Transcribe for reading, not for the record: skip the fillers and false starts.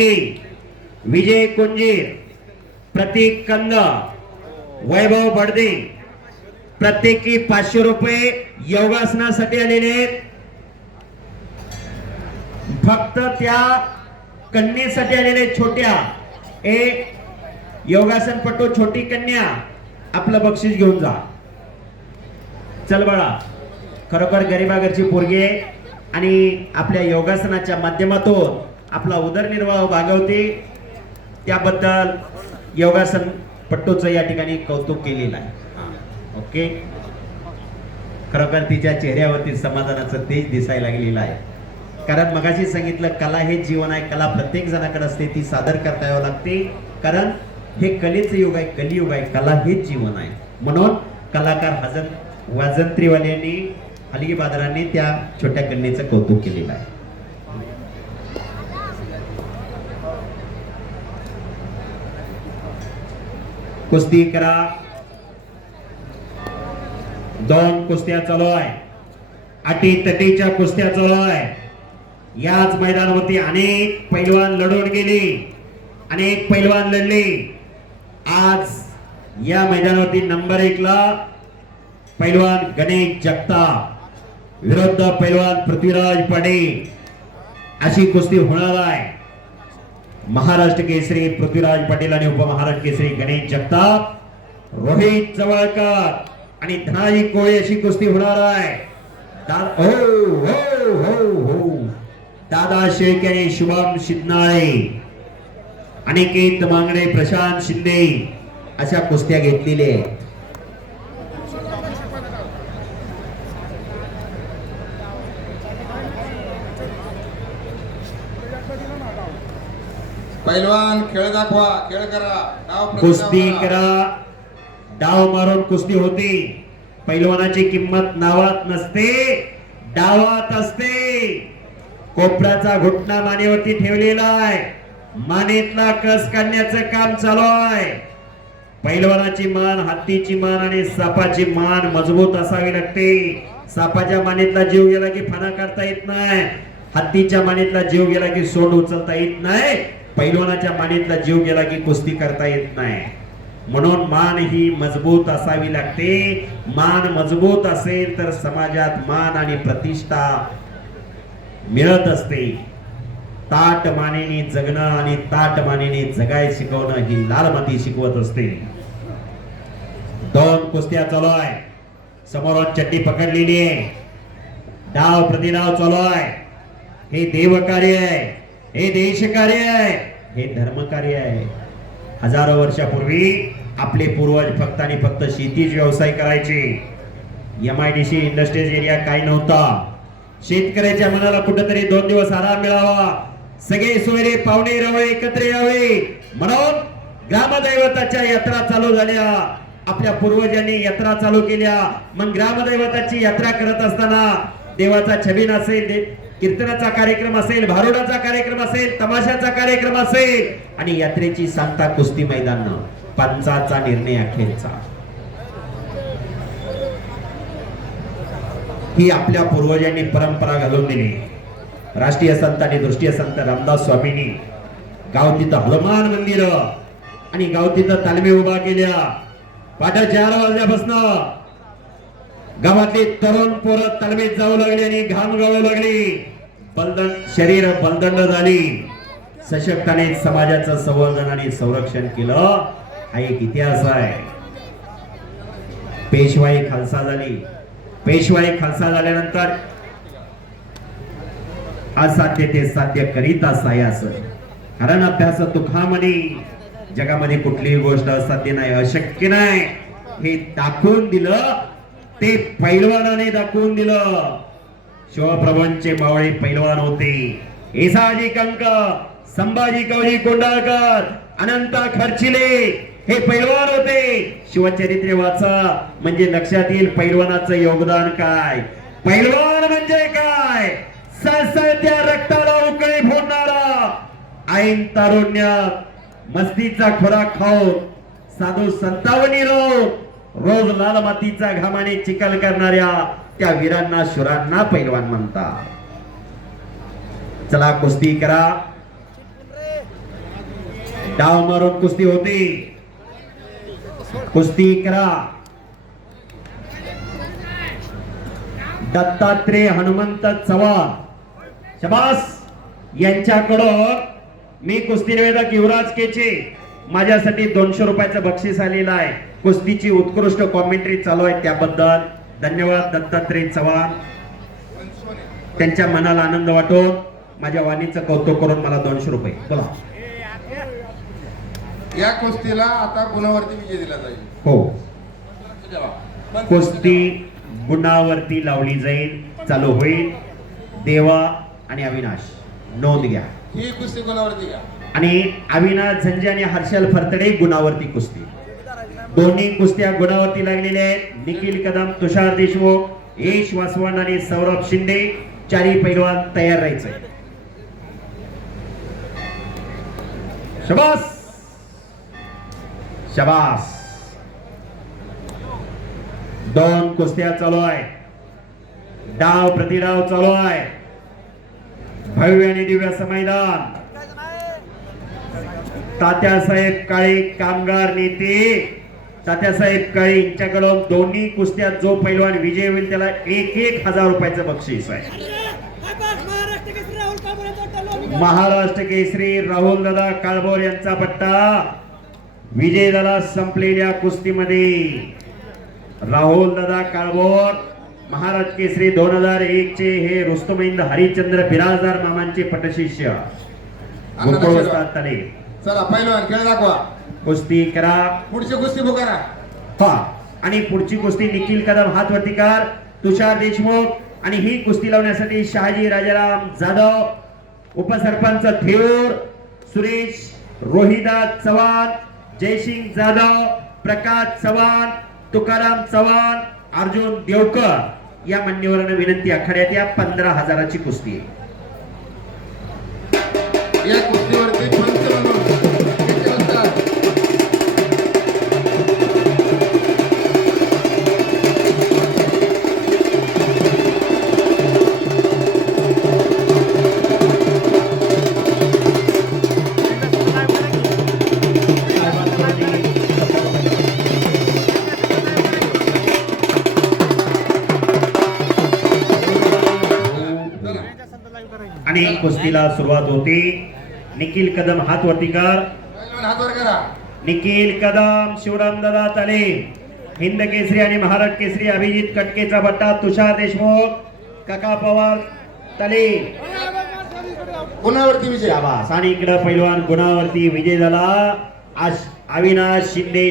विजय कुंजीर, प्रतीक कंद, वैभव बडदे प्रत्येकी 500 रुपये योगासनासाठी आलेले आहेत. फक्त त्या कन्येसाठी आलेले छोट्या एक योगासनपटू छोटी कन्या आपलं बक्षीस घेऊन जा. चल बाळा, खरोखर गरिबागरची पोरगी आहे आणि आपल्या योगासनाच्या माध्यमातून आपला उदरनिर्वाह भागवते. त्याबद्दल योगासन पट्टूचं या ठिकाणी कौतुक केलेलं आहे. ओके, खरोखर तिच्या चेहऱ्यावरती समाधानाचं तेज दिसायला लागलेलं आहे. कारण मगाशी सांगितलं, कला हे जीवन आहे. कला प्रत्येक जणाकडे असते, ती सादर करता यावं लागते. कारण हे कलेचं युग आहे, कलियुग आहे. कला हेच जीवन आहे. म्हणून कलाकार वाजंत्रीवाल्यांनी हलगी बाजारांनी त्या छोट्या कन्येचं कौतुक केलेलं आहे. कुस्ती करा. 2 कुस्त्या चालू आहे. अटी तटीच्या कुस्त्या चालू आहे. याच मैदानावरती अनेक पैलवान लढून गेले, अनेक पैलवान लढले. आज या मैदानावरती नंबर 1 ला पैलवान गणेश जगताप विरुद्ध पैलवान पृथ्वीराज पाटील अशी कुस्ती होणार आहे. महाराष्ट्र केसरी पृथ्वीराज पाटील आणि उपमहाराष्ट्र केसरी गणेश जगताप, रोहित चवळकर आणि धनाजी कोळे अशी कुस्ती होणार आहे. दादा शेळके आणि शुभम शिंदे, अनिकेत मांगडे, प्रशांत शिंदे अशा कुस्त्या घेतलेल्या आहेत. पैलवान खेळ दाखवा, खेळ करा, डाव कुस्ती करा. डाव मारून कुस्ती होती. पैलवानाची किंमत नावात नसते, डावात असते. कोपराचा घुटणा मानेवरती ठेवलेला आहे. मानेतला कस काढण्याचं काम चालू आहे. पैलवानाची मान, हत्तीची मान आणि सापाची मान मजबूत असावी लागते. सापाच्या मानेतला जीव गेला की फणा काढता येत नाही. हत्तीच्या मानेतला जीव गेला की सोंड उचलता येत नाही. पैलवानाच्या मानेतला जीव गेला की कुस्ती करता येत नाही. म्हणून मान ही मजबूत असावी लागते. मान मजबूत असेल तर समाजात मान आणि प्रतिष्ठा मिळत असते. ताट मानेने जगणं आणि ताट मानेने जगाय शिकवणं ही लाल माती शिकवत असते. 2 कुस्त्या चालू आहे. समोरून चट्टी पकडलेली आहे. डाव प्रतिडाव चालू आहे. हे देवकार्य आहे, हे देशकार्य आहे, हे धर्मकार्य आहे. हजारो वर्षापूर्वी आपले पूर्वज फक्त आणि फक्त शेतीच व्यवसाय करायचे. MIDC इंडस्ट्रीज एरिया काय नव्हता. शेतकऱ्याच्या मनाला कुठेतरी 2 दिवस आराम मिळावा, सगळे सोयरे पाहुणे रवळे एकत्र यावे म्हणून ग्रामदैवताच्या यात्रा चालू झाल्या. आपल्या पूर्वजांनी यात्रा चालू केल्या. मग ग्रामदैवताची यात्रा करत असताना देवाचा छबिना असेल, कीर्तनाचा कार्यक्रम असेल, भारुडाचा कार्यक्रम असेल, तमाशाचा कार्यक्रम असेल आणि यात्रेची सांगता कुस्ती मैदान, पंचाचा निर्णय अखेरचा. ही आपल्या पूर्वजांनी परंपरा घालून दिली. राष्ट्रीय संत आणि दृष्टीय संत रामदास स्वामींनी गाव तिथं हनुमान मंदिर आणि गाव तिथं तालमी उभा केल्या. पहाटे 4 वाजल्यापासून गावातली तरुण पोरं तालमीत जाऊ लागली आणि घाम गाळू लागली. बलदंड शरीर बलदंड झाली. सशक्ताने समाजाचं संवर्धन आणि संरक्षण केलं. हा एक इतिहास आहे. पेशवाई खालसा झाली. पेशवाई खालसा झाल्यानंतर असाध्य ते साध्य करीता सायास. कारण अभ्यास तुका म्हणे, जगामध्ये कुठलीही गोष्ट असाध्य नाही, अशक्य नाही हे दाखवून दिलं. ते पैलवानाने दाखवून दिलं. शिवप्रभूंचे मावळे पैलवान होते. येसाजी कंक, संभाजी कवजी कोंडाळकर, अनंत खर्चिले हे पैलवान होते. शिवचरित्र वाचा म्हणजे लक्षात येईल पैलवानाचं योगदान काय. पैलवान म्हणजे काय, सळसळत्या रक्ताला उकळी फोडणारा, ऐन तारुण्यात मस्तीचा खुराक खाऊन साधू संतावनी रोज लाल मातीचा घामाने चिखल करणाऱ्या त्या वीरांना, शुरांना पैलवान म्हणतात. चला कुस्ती करा. डाव मारून कुस्ती होते. कुस्ती करा. दत्तात्रय हनुमंत चव्हाण शबास यांच्याकडून मी कुस्ती निवेदक युवराज केचे माझ्यासाठी 200 रुपयाचं बक्षीस आलेलं आहे. कुस्तीची उत्कृष्ट कॉमेंट्री चालू आहे त्याबद्दल धन्यवाद दत्तात्रय चव्हाण. त्यांच्या मनाला आनंद वाटून माझ्या वाणीचं कौतुक करून मला 200 रुपये बोला. या कुस्तीला आता गुणावरती विजय दिला जाईल. हो पण कुस्ती गुणावरती लावली जाईल. चालू होईल. देवा आणि अविनाश नोंद घ्या. ही कुस्ती गुणावरती घ्या. आणि अविनाश झंजे आणि हर्षल फरतडे गुणावरती कुस्ती. दोन्ही कुस्त्या गुणावरती लागलेल्या आहेत. निखिल कदम, तुषार देशमुख, यश वासवान आणि सौरभ शिंदे चारी पैलवान तयार राहायचे. शबास शबास. 2 कुस्त्या चालू आहे. डाव प्रतिडाव चालू आहे. भव्य आणि दिव्य असं मैदान. तात्यासाहेब काळे कामगार नेते तात्यासाहेब काळे यांच्याकडून दोन्ही कुस्त्यात जो पैलवान विजय होईल त्याला 1,000 रुपयाचं बक्षीस आहे. महाराष्ट्र केसरी राहुल दादा काळभोर यांचा पट्टा विजय झाला संपलेल्या कुस्तीमध्ये. राहुल दादा काळभोर महाराष्ट्र केसरी 2001 चे हे रुस्तुमहिंद हरिश्चंद्र बिराजदार मामांचे पटशिष्य. तले चला पैलवान खेळ दाखवा. कुस्ती करा. पुढची कुस्ती पुकारा. हा आणि पुढची कुस्ती निखिल कदम हातवरतीकार, तुषार देशमुख आणि ही कुस्ती लावण्यासाठी शहाजी राजाराम जाधव, उपसरपंच थेऊर, सुरेश रोहिदास चव्हाण, जयसिंग जाधव, प्रकाश चव्हाण, तुकाराम चव्हाण, अर्जुन देवकर या मान्यवरांना विनंती. आखाड्यात या 15,000ची कुस्ती आहे. या कुस्तीवरती पंच म्हणून किती वाजता? आणि कुस्तीला सुरुवात होती. निखिल कदम हातवरतीकार, पैलवान हात वर करा. निखिल कदम, शिवरामदादा तले, हिंद केसरी आणि महाराष्ट्र केसरी अभिजित कटकेचा बट्टा, तुषार देशमुख, काका पवार तले गुणावरती विजय. शाबास. आणि इकडे पैलवान गुणावरती विजय झाला अविनाश शिंदे.